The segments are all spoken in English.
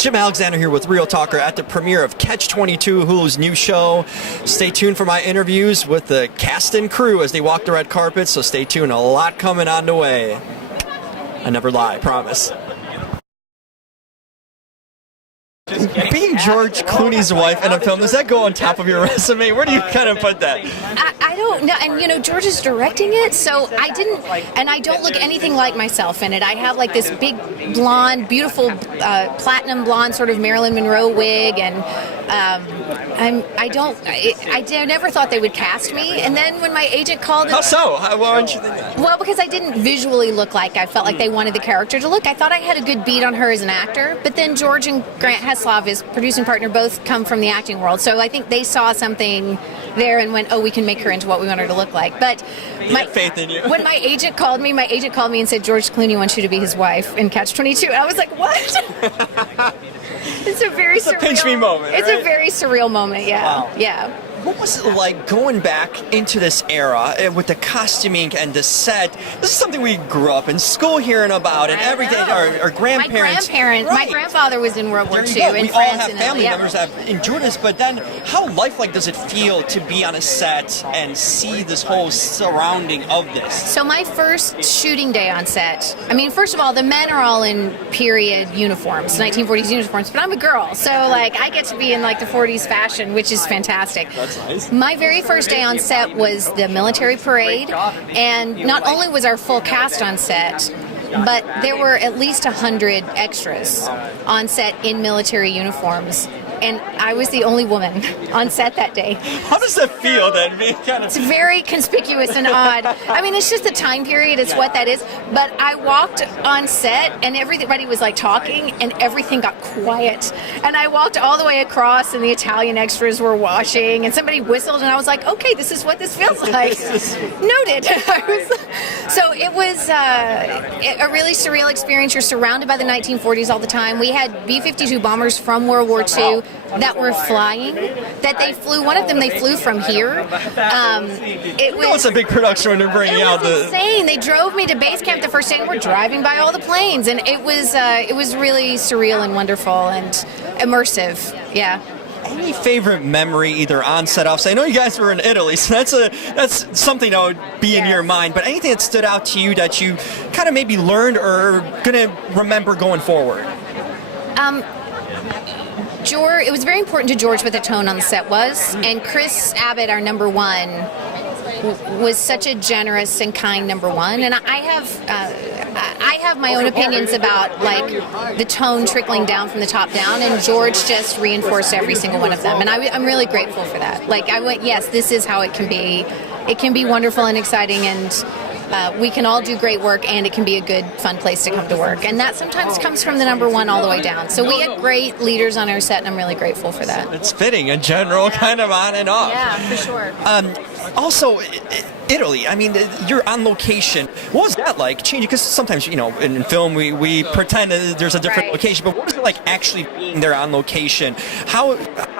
Jim Alexander here with Real Talker at the premiere of Catch-22, Hulu's new show. Stay tuned for my interviews with the cast and crew as they walk the red carpet, so stay tuned. A lot coming on the way. I never lie, I promise. Being George Clooney's wife in a film, does that go on top of your resume? Where do you kind of put that? I don't know, and you know, George is directing it, so I didn't, and I don't look anything like myself in it. I have like this big blonde, beautiful platinum blonde sort of Marilyn Monroe wig, and I never thought they would cast me, and then when my agent called... How so? Why aren't you thinking that? Well, because I didn't visually look like I felt like they wanted the character to look. I thought I had a good beat on her as an actor, but then George and Grant Heslov, his producing partner, both come from the acting world, so I think they saw something there and went, oh, we can make her into what we want her to look like. But my faith in you. When my agent called me and said, George Clooney wants you to be his wife in Catch-22. I was like, what? It's a very surreal... pinch me moment, It's right? a very surreal moment, yeah. Wow. Yeah. What was it like going back into this era with the costuming and the set? This is something we grew up in school hearing about, and everything. Our grandparents. My grandfather was in World War II in we France. all have and family yeah. members that have endured this, but then how lifelike does it feel to be on a set and see this whole surrounding of this? So my first shooting day on set, I mean, first of all, the men are all in period uniforms, 1940s uniforms, but I'm a girl, so like I get to be in like the 40s fashion, which is fantastic. Nice. My very first day on set was the military parade, and not only was our full cast on set, but there were at least 100 extras on set in military uniforms. And I was the only woman on set that day. How does that feel then? It's very conspicuous and odd. I mean, it's just the time period, it's what that is. But I walked on set and everybody was like talking and everything got quiet. And I walked all the way across and the Italian extras were washing and somebody whistled and I was like, okay, this is what this feels like. Noted. So it was a really surreal experience. You're surrounded by the 1940s all the time. We had B-52 bombers from World War II that were flying, that they flew. One of them they flew from here. It's a big production when they're bringing out the... insane. They drove me to base camp the first day and we're driving by all the planes, and it was really surreal and wonderful and immersive. Yeah. Any favorite memory, either on set, off set? I know you guys were in Italy, so that's something that would be in your mind. But anything that stood out to you that you kind of maybe learned or gonna remember going forward? It was very important to George what the tone on the set was, and Chris Abbott, our number one, was such a generous and kind number one. And I have my own opinions about like the tone trickling down from the top down, and George just reinforced every single one of them. And I'm really grateful for that. Like I went, yes, this is how it can be. It can be wonderful and exciting, and we can all do great work, and it can be a good, fun place to come to work. And that sometimes comes from the number one all the way down. So we had great leaders on our set, and I'm really grateful for that. It's fitting in general, kind of on and off. Yeah, for sure. Also, Italy, I mean, you're on location. What was that like? Changing, because sometimes, you know, in film we pretend that there's a different location, but what was it like actually being there on location? How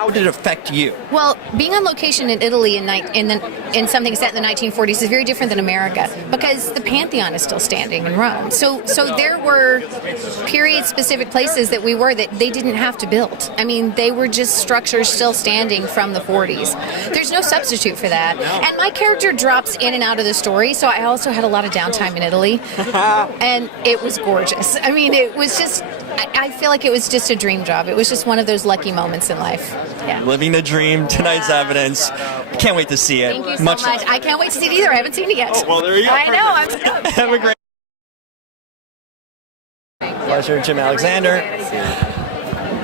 did it affect you? Well, being on location in Italy in something set in the 1940s is very different than America, because the Pantheon is still standing in Rome. So there were period-specific places that we were that they didn't have to build. I mean, they were just structures still standing from the 40s. There's no substitute for that. And my character drops in and out of the story, so I also had a lot of downtime in Italy, and it was gorgeous. I mean, it was just, I feel like it was just a dream job. It was just one of those lucky moments in life. Yeah. Living the dream, tonight's evidence. Can't wait to see it. Thank you so much. I can't wait to see it either. I haven't seen it yet. Oh, well, there you go. I know. I'm stoked. Have a great pleasure, Jim Alexander.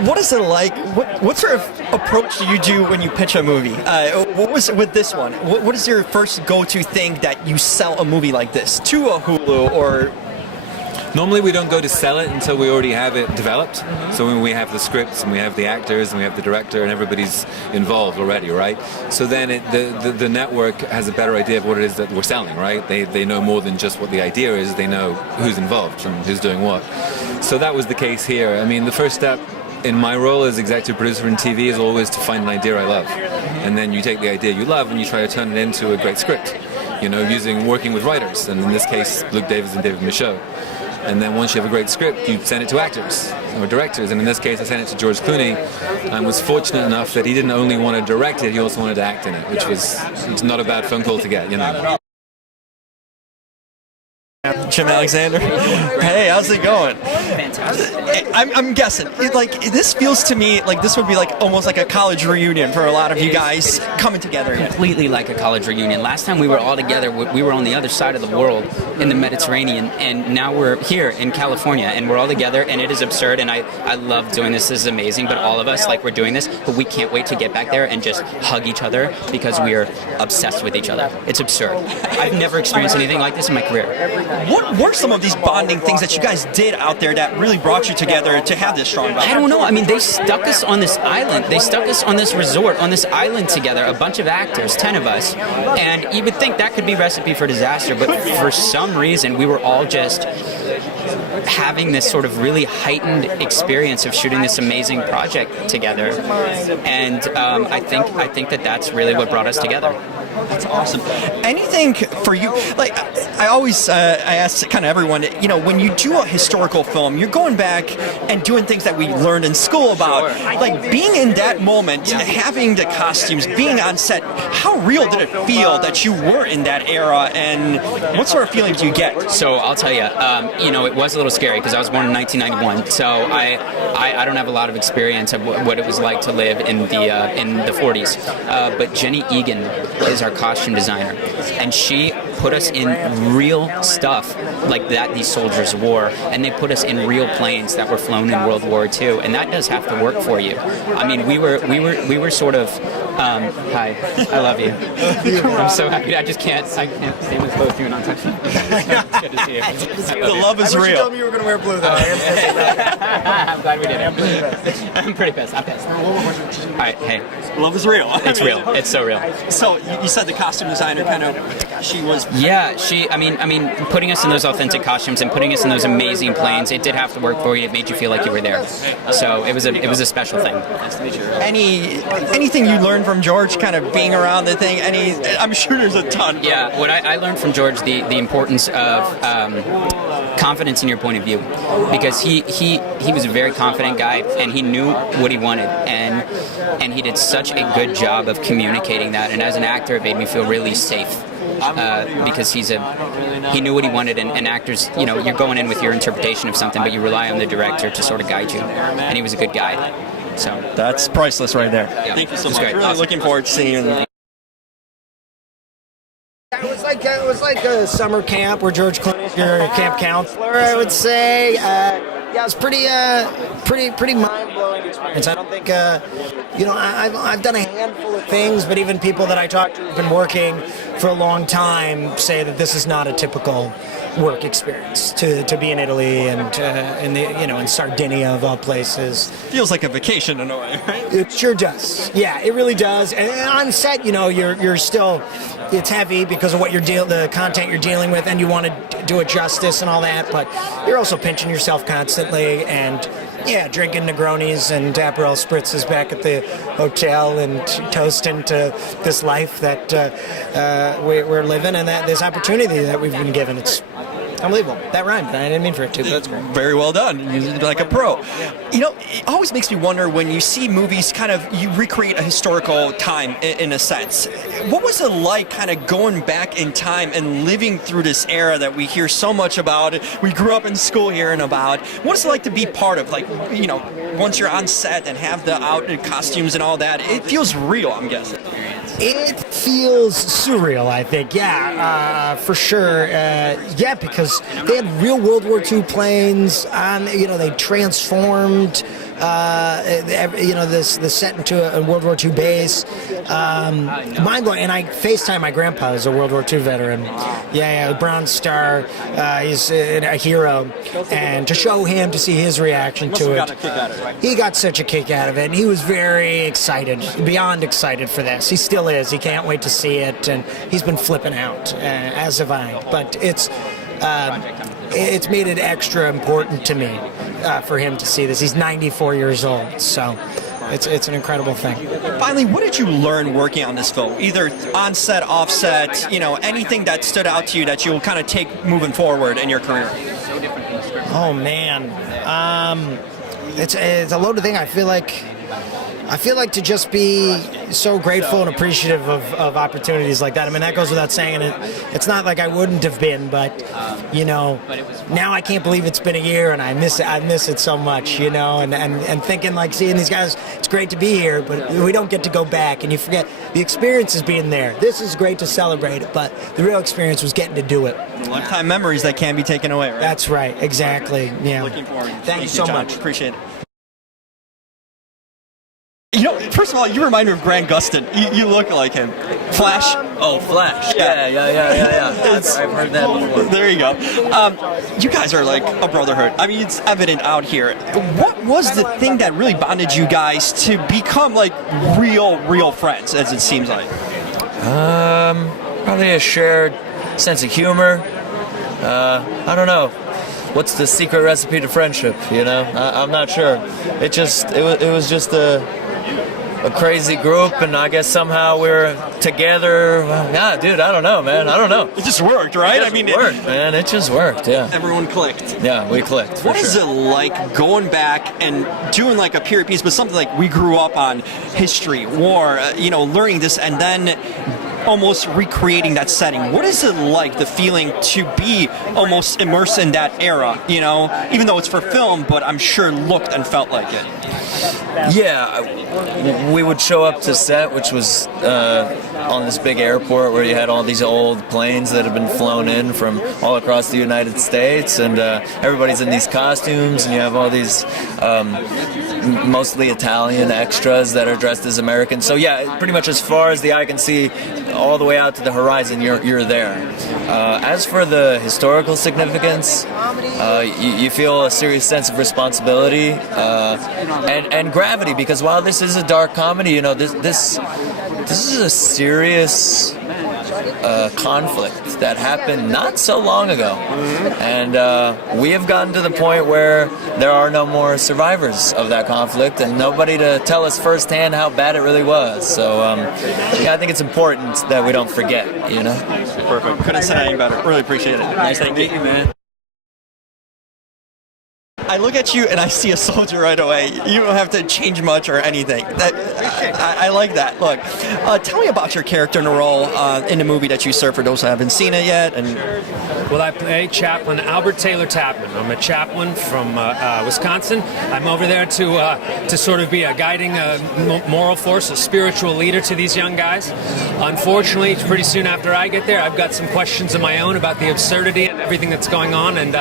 What is it like? What sort of approach do you do when you pitch a movie? What was it with this one? What is your first go-to thing that you sell a movie like this to a Hulu or? Normally we don't go to sell it until we already have it developed. So when we have the scripts and we have the actors and we have the director and everybody's involved already, right? So then the network has a better idea of what it is that we're selling, right? They know more than just what the idea is. They know who's involved and who's doing what. So that was the case here. I mean, the first step in my role as executive producer in TV is always to find an idea I love. And then you take the idea you love and you try to turn it into a great script, you know, working with writers, and in this case, Luke Davis and David Michaud. And then once you have a great script, you send it to actors or directors. And in this case, I sent it to George Clooney, and was fortunate enough that he didn't only want to direct it, he also wanted to act in it, which was not a bad phone call to get, you know. Jim Alexander. Hey, how's it going? I'm guessing. This feels to me like this would be like almost like a college reunion for a lot of you guys coming together. Completely like a college reunion. Last time we were all together, we were on the other side of the world in the Mediterranean, and now we're here in California, and we're all together, and it is absurd, and I love doing this. This is amazing, but all of us, like, we're doing this, but we can't wait to get back there and just hug each other because we are obsessed with each other. It's absurd. I've never experienced anything like this in my career. What were some of these bonding things that you guys did out there that really brought you together to have this strong bond? I don't know. I mean, they stuck us on this island. They stuck us on this resort, on this island together, a bunch of actors, 10 of us. And you would think that could be recipe for disaster, but for some reason, we were all just having this sort of really heightened experience of shooting this amazing project together. And I think that that's really what brought us together. That's awesome. Anything for you? Like I always, I ask kind of everyone. You know, when you do a historical film, you're going back and doing things that we learned in school about. Like being in that moment, having the costumes, being on set. How real did it feel that you were in that era, and what sort of feelings do you get? So I'll tell you, it was a little scary because I was born in 1991. So I don't have a lot of experience of what it was like to live in the 40s. But Jenny Egan is our costume designer, and she put us in real stuff like that these soldiers wore, and they put us in real planes that were flown in World War II, and that does have to work for you. I mean, we were sort of hi, I love you. I'm so happy. I can't stand with both you and not touch you. It's good to see you. The love is I wish you real. told me you were going to wear blue, though. I'm glad we did it. I'm pretty pissed. I'm pissed. All right, hey. Love is real. It's real. It's so real. So you said the costume designer kind of, she was. Yeah, I mean, putting us in those authentic costumes and putting us in those amazing planes, it did have to work for you. It made you feel like you were there. So it was a special thing. Anything you learned from George, kind of being around the thing? I'm sure there's a ton. Yeah, what I learned from George, the importance of confidence in your point of view, because he was a very confident guy, and he knew what he wanted, and he did such a good job of communicating that. And as an actor, it made me feel really safe. Because he knew what he wanted, and actors, you're going in with your interpretation of something, but you rely on the director to sort of guide you, and he was a good guide. So that's priceless right there. Yeah. Thank you so much. Great. Really Awesome. looking forward to seeing you. It was like a summer camp where George Clooney's your camp counselor, I would say. Yeah, it was pretty mind-blowing experience. I don't think, I've done a handful of things, but even people that I talk to who've been working for a long time say that this is not a typical work experience to be in Italy and in Sardinia of all places. Feels like a vacation in a way, right? It sure does. Yeah, it really does. And on set, you're still, it's heavy because of what the content you're dealing with, and you want to do it justice and all that. But you're also pinching yourself constantly, and drinking Negronis and Aperol spritzes back at the hotel and toasting to this life that we're living, and this opportunity that we've been given. It's unbelievable. That rhymed. I didn't mean for it to, but that's great. Very well done. You did like a pro. It always makes me wonder when you see movies you recreate a historical time in a sense. What was it like kind of going back in time and living through this era that we hear so much about, we grew up in school hearing about? What's it like to be part of, once you're on set and have the outfit costumes and all that? It feels real, I'm guessing. It feels surreal, I think. For sure. Because they had real World War II planes on. They transformed. The set into a World War II base. Mind blowing. And I FaceTime my grandpa, who's a World War II veteran. Bronze Star. He's a hero. And to show him, to see his reaction to it. He got such a kick out of it. And he was very excited, beyond excited for this. He still is. He can't wait to see it. And he's been flipping out, as have I. But it's made it extra important to me for him to see this. He's 94 years old, so it's an incredible thing. Finally, what did you learn working on this film? Either on set, off set, anything that stood out to you that you'll kind of take moving forward in your career? Oh man, it's a loaded thing. I feel like to just be so grateful and appreciative of opportunities like that. I mean, that goes without saying. It's not like I wouldn't have been, but now I can't believe it's been a year, and I miss it so much. And thinking like seeing these guys, it's great to be here, but we don't get to go back, and you forget the experience is being there. This is great to celebrate it, but the real experience was getting to do it. Lifetime memories that can't be taken away, right? That's right, exactly. Yeah. Looking forward. Thank you so John. much. Appreciate it. First of all, you remind me of Grant Gustin. You look like him. Flash. Oh, Flash. Yeah. I've heard that before. There you go. You guys are like a brotherhood. I mean, it's evident out here. What was the thing that really bonded you guys to become like real friends, as it seems like? Probably a shared sense of humor. I don't know. What's the secret recipe to friendship? I'm not sure. It was just a crazy group, and I guess somehow we're together. Dude, I don't know, man. I don't know. It just worked, right? It worked, man. It just worked, yeah. Everyone clicked. Yeah, we clicked, for What is sure. it like going back and doing like a period piece, but something like we grew up on history, war, learning this, and then almost recreating that setting? What is it like, the feeling to be almost immersed in that era, even though it's for film, but I'm sure looked and felt like it? Yeah, we would show up to set, which was on this big airport where you had all these old planes that had been flown in from all across the United States, and everybody's in these costumes, and you have all these mostly Italian extras that are dressed as Americans. So yeah, pretty much as far as the eye can see, all the way out to the horizon, you're there. As for the historical significance, you feel a serious sense of responsibility and gravity, because while this is a dark comedy, this is a serious conflict that happened not so long ago, and we have gotten to the point where there are no more survivors of that conflict, and nobody to tell us firsthand how bad it really was. So I think it's important that we don't forget. Perfect. Couldn't say any better. Really appreciate it. Nice to meet you, man. I look at you and I see a soldier right away. You don't have to change much or anything. I like that. Look, tell me about your character in the role in the movie that you serve for those who haven't seen it yet. Well, I play Chaplain Albert Taylor Tapman. I'm a chaplain from Wisconsin. I'm over there to sort of be a guiding moral force, a spiritual leader to these young guys. Unfortunately, pretty soon after I get there, I've got some questions of my own about the absurdity and everything that's going on, and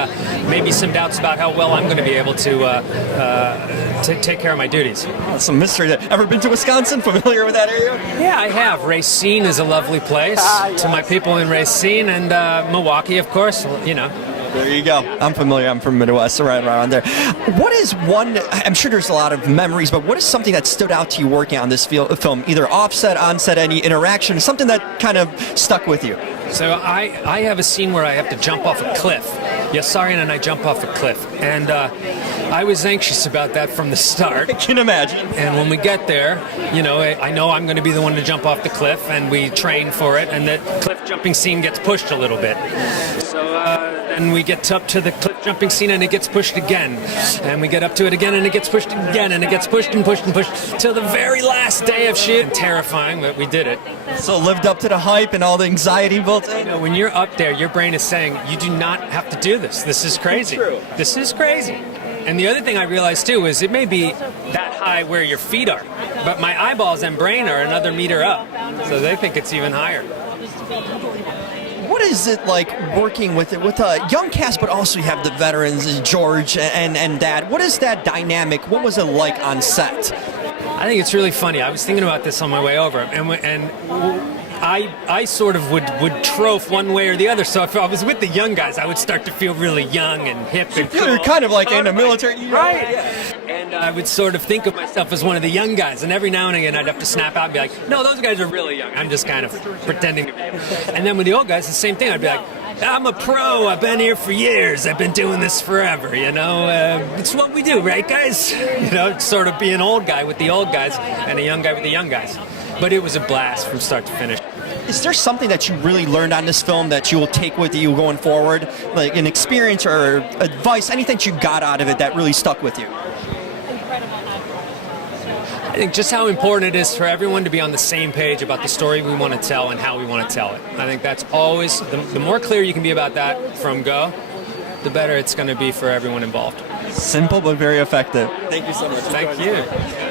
maybe some doubts about how well I'm going to be able to take care of my duties. Some mystery there. Ever been to Wisconsin? Familiar with that area? Yeah, I have. Racine is a lovely place. To my people in Racine, and Milwaukee, of course, There you go. I'm familiar. I'm from Midwest, right around there. What is one, I'm sure there's a lot of memories, but what is something that stood out to you working on this film? Either offset, onset, any interaction, something that kind of stuck with you? So I have a scene where I have to jump off a cliff. Yassarian and I jump off a cliff, and I was anxious about that from the start. I can imagine. And when we get there, I know I'm going to be the one to jump off the cliff, and we train for it, and that cliff jumping scene gets pushed a little bit. So then we get up to the cliff jumping scene, and it gets pushed again. And we get up to it again, and it gets pushed again, and it gets pushed and pushed and pushed till the very last day of shoot. Terrifying, but we did it. So lived up to the hype and all the anxiety built in? When you're up there, your brain is saying, you do not have to do this. This is crazy. This is crazy. And the other thing I realized too is it may be that high where your feet are, but my eyeballs and brain are another meter up. So they think it's even higher. What is it like working with a young cast, but also you have the veterans, George and Dad? What is that dynamic? What was it like on set? I think it's really funny. I was thinking about this on my way over, and I sort of would trope one way or the other. So if I was with the young guys, I would start to feel really young and hip and cool. You're kind of like in the military. Right. And I would sort of think of myself as one of the young guys. And every now and again, I'd have to snap out and be like, no, those guys are really young. I'm just kind of pretending to be. And then with the old guys, the same thing. I'd be like, I'm a pro. I've been here for years. I've been doing this forever, It's what we do, right, guys? Sort of be an old guy with the old guys and a young guy with the young guys. But it was a blast from start to finish. Is there something that you really learned on this film that you will take with you going forward, like an experience or advice, anything that you got out of it that really stuck with you? I think just how important it is for everyone to be on the same page about the story we want to tell and how we want to tell it. I think that's always, the more clear you can be about that from go, the better it's going to be for everyone involved. Simple but very effective. Thank you so much. Thank you.